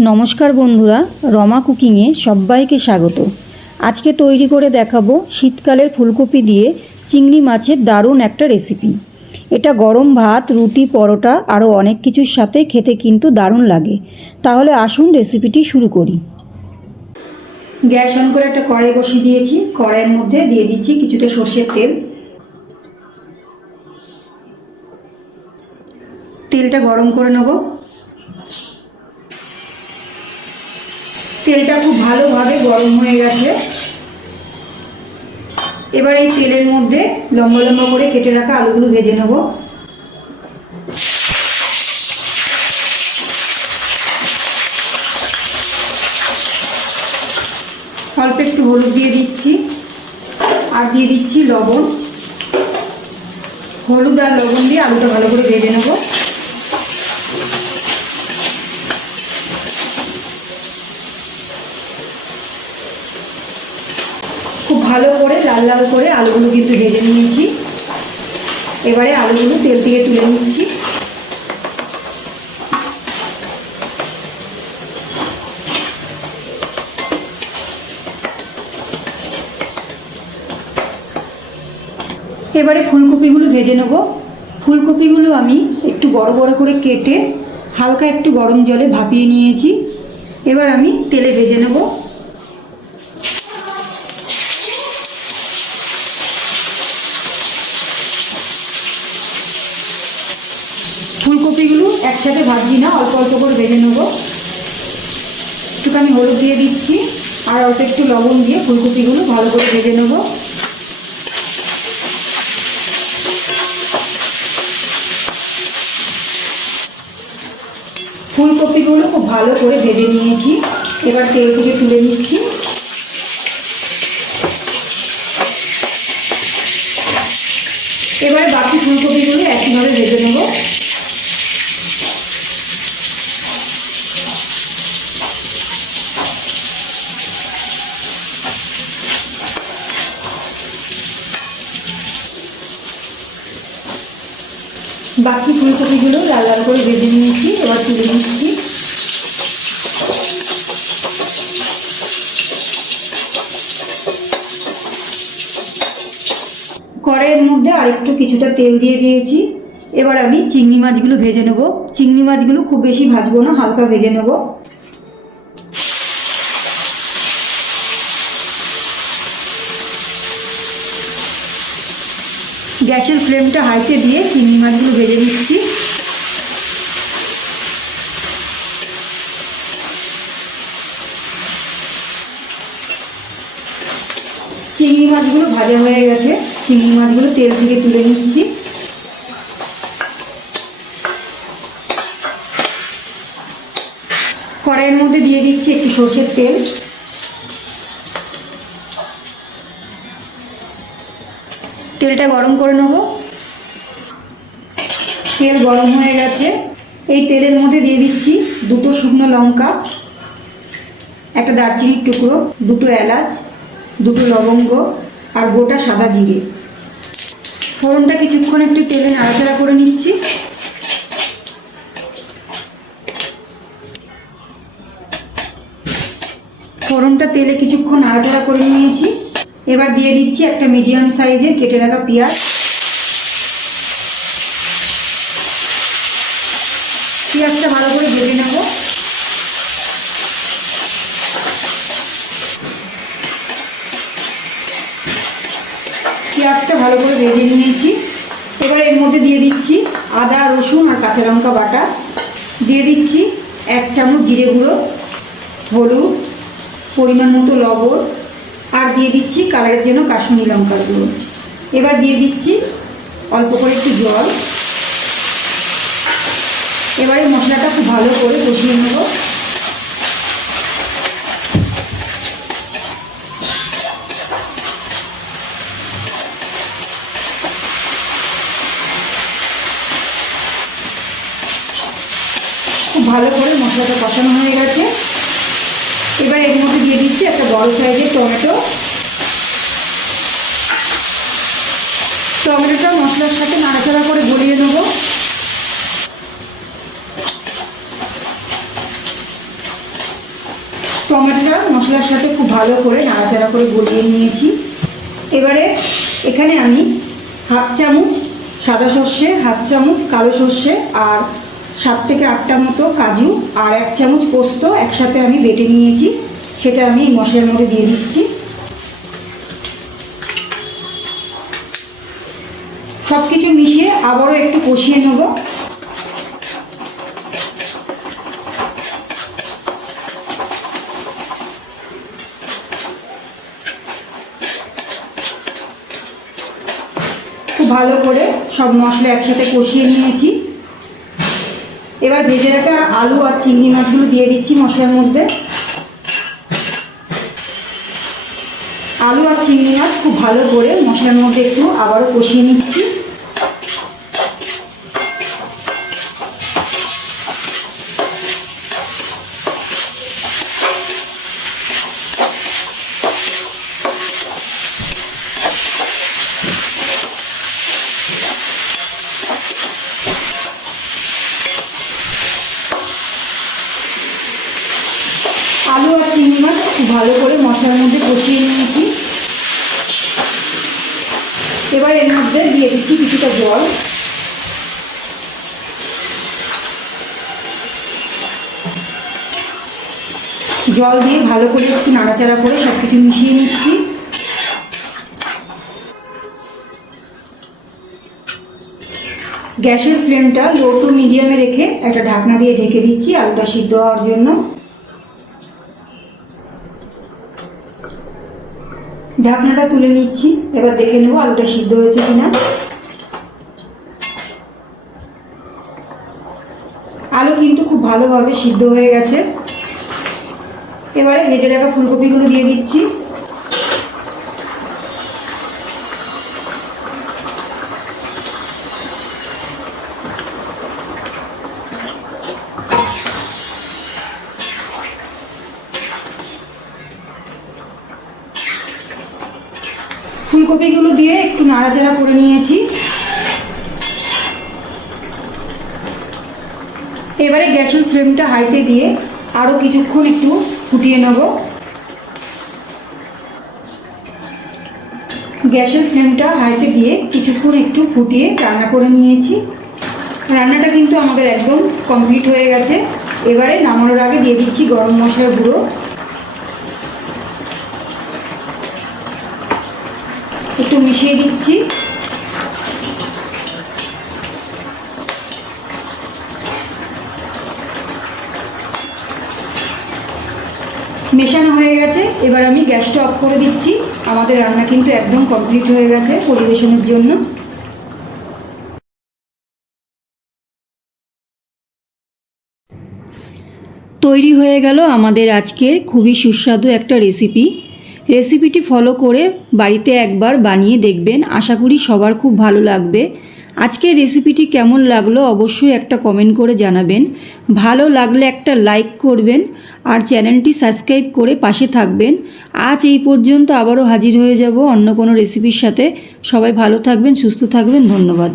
নমস্কার বন্ধুরা, রমা কুকিংয়ে সবাইকে স্বাগত। আজকে তৈরি করে দেখাবো শীতকালের ফুলকপি দিয়ে চিংড়ি মাছের দারুণ একটা রেসিপি। এটা গরম ভাত, রুটি, পরোটা আরও অনেক কিছুর সাথে খেতে কিন্তু দারুণ লাগে। তাহলে আসুন রেসিপিটি শুরু করি। গ্যাস অন করে একটা কড়াই বসিয়ে দিয়েছি। কড়াইয়ের মধ্যে দিয়ে দিচ্ছি কিছুটা সর্ষের তেল। তেলটা গরম করে নেব। তেলটা খুব ভালোভাবে গরম হয়ে গেছে। এবার এই তেলের মধ্যে লম্বা লম্বা করে কেটে রাখা আলুগুলো ভেজে নেব। অল্প একটু হলুদ দিয়ে দিচ্ছি আর দিয়ে দিচ্ছি লবণ। হলুদ আর লবণ দিয়ে আলুটা ভালো করে ভেজে নেব। খুব ভালো করে লাল লাল করে আলুগুলো কিন্তু ভেজে নিয়েছি। এবারে আলুগুলো তেল থেকে তুলে নিচ্ছি। এবারে ফুলকপিগুলো ভেজে নেব। ফুলকপিগুলো আমি একটু বড় বড় করে কেটে হালকা একটু গরম জলে ভাপিয়ে নিয়েছি। এবার আমি তেলে ভেজে নেব। ফুলকপিগুলো একসাথে ভাজছি না, অল্প অল্প করে ভেজে নেব। একটুখানি হলুদ দিয়ে দিচ্ছি আর অল্প একটু লবণ দিয়ে ফুলকপিগুলো ভালো করে ভেজে নেব। ফুলকপিগুলো খুব ভালো করে ভেজে নিয়েছি। এবার তেল থেকে তুলে নিচ্ছি। এবারে বাকি ফুলকপিগুলো একইভাবে ভেজে নেব। বাকি ফুলকপিগুলো লাল লাল করে ভেজে নিয়েছি। এবার তুলে নিচ্ছি। কড়াইয়ের মধ্যে আরেকটু কিছুটা তেল দিয়ে দিয়েছি। এবার আমি চিংড়ি মাছগুলো ভেজে নেব। চিংড়ি মাছগুলো খুব বেশি ভাজবো না, হালকা ভেজে নেব। গ্যাসের ফ্লেমটা হাইতে দিয়ে চিংড়ি মাছগুলো ভেজে নিচ্ছি। চিংড়ি মাছগুলো ভাজা হয়ে গেছে। চিংড়ি মাছগুলো তেল থেকে তুলে নিচ্ছি। কড়াইয়ের মধ্যে দিয়ে দিচ্ছি একটু সর্ষের তেল। তেলটা গরম করে নেব। তেল গরম হয়ে গেছে। এই তেলের মধ্যে দিয়ে দিচ্ছি দুটো শুকনো লঙ্কা, একটা দারচিনির টুকরো, দুটো এলাচ, দুটো লবঙ্গ আর গোটা সাদা জিরে। ফোড়নটা কিছুক্ষণ একটু তেলে নাড়াচাড়া করে নিচ্ছি। ফোড়নটা তেলে কিছুক্ষণ নাড়াচাড়া করে নিয়েছি। এবার দিয়ে দিচ্ছি একটা মিডিয়াম সাইজের কেটে রাখা পেঁয়াজ। পেঁয়াজটা ভালো করে ভেজে নেব। পেঁয়াজটা ভালো করে ভেজে নিয়েছি। এবার এর মধ্যে দিয়ে দিচ্ছি আদা, রসুন আর কাঁচা লঙ্কা বাটা। দিয়ে দিচ্ছি 1 চামচ জিরে গুঁড়ো, হলুদ, পরিমাণ মতো লবণ আর দিয়ে দিচ্ছি কালারের জন্য কাশ্মীরি লঙ্কার গুঁড়ো। এবার দিয়ে দিচ্ছি অল্প করে একটু জল। এবারে মশলাটা খুব ভালো করে কষিয়ে নেব। খুব ভালো করে মশলাটা কষানো হয়ে গেছে। এবার এর মধ্যে দিয়ে দিচ্ছি একটা বড় সাইজের টমেটো। টমেটোটা মশলার সাথে নাড়াচাড়া করে গলিয়ে নেব। টমেটোটা মশলার সাথে খুব ভালো করে নাড়াচাড়া করে গলিয়ে নিয়েছি। এবারে এখানে আমি হাফ চামচ সাদা সর্ষে, হাফ চামচ কালো সর্ষে আর 7 থেকে 8টা মতো কাজু আর 1 চামচ পোস্ত একসাথে আমি বেটে নিয়েছি, সেটা আমি এই মশলার মধ্যে দিয়ে দিচ্ছি। সব কিছু মিশিয়ে আবারও একটু কষিয়ে নেব। খুব ভালো করে সব মশলা একসাথে কষিয়ে নিয়েছি। এবার ভেজে রাখা আলু আর চিংড়ি মাছগুলো দিয়ে দিচ্ছি মশলার মধ্যে। আলু আর চিংড়ি মাছ খুব ভালো করে মশলার মধ্যে একটু আবারও কষিয়ে নিচ্ছি। আলু আর চিংড়ি মাছ খুব ভালো করে মশলার মধ্যে কষিয়ে নিয়েছি। এবার এর মধ্যে দিয়ে দিচ্ছি কিছুটা জল। জল দিয়ে ভালো করে একটু নাড়াচাড়া করে সব কিছু মিশিয়ে নিচ্ছি। গ্যাসের ফ্লেমটা লো টু মিডিয়ামে রেখে একটা ঢাকনা দিয়ে ঢেকে দিচ্ছি আলুটা সিদ্ধ হওয়ার জন্য। ঢাকনাটা তুলে নিচ্ছি। এবার দেখে নেব আলুটা সিদ্ধ হয়েছে কিনা। আলু কিন্তু খুব ভালোভাবে সিদ্ধ হয়ে গেছে। এবারে ভেজে রাখা ফুলকপিগুলো দিয়ে দিচ্ছি। ফুলকপিগুলো দিয়ে একটু নাড়াচাড়া করে নিয়েছি। এবারে গ্যাসের ফ্লেমটা হাইতে দিয়ে আরও কিছুক্ষণ একটু ফুটিয়ে নেব। গ্যাসের ফ্লেমটা হাইতে দিয়ে কিছুক্ষণ একটু ফুটিয়ে রান্না করে নিয়েছি। রান্নাটা কিন্তু আমাদের একদম কমপ্লিট হয়ে গেছে। এবারে নামানোর আগে দিয়ে দিচ্ছি গরম মশলার গুঁড়ো। একটু মিশিয়ে দিচ্ছি। মেশানো হয়ে গেছে। এবার আমি গ্যাসটা অফ করে দিচ্ছি। আমাদের রান্না কিন্তু একদম কমপ্লিট হয়ে গেছে পরিবেশনের জন্য। তৈরি হয়ে গেল আমাদের আজকের খুবই সুস্বাদু একটা রেসিপিটি ফলো করে বাড়িতে একবার বানিয়ে দেখবেন। আশা করি সবার খুব ভালো লাগবে। আজকের রেসিপিটি কেমন লাগলো অবশ্যই একটা কমেন্ট করে জানাবেন। ভালো লাগলে একটা লাইক করবেন আর চ্যানেলটি সাবস্ক্রাইব করে পাশে থাকবেন। আজ এই পর্যন্ত, আবারও হাজির হয়ে যাব অন্য কোনো রেসিপির সাথে। সবাই ভালো থাকবেন, সুস্থ থাকবেন। ধন্যবাদ।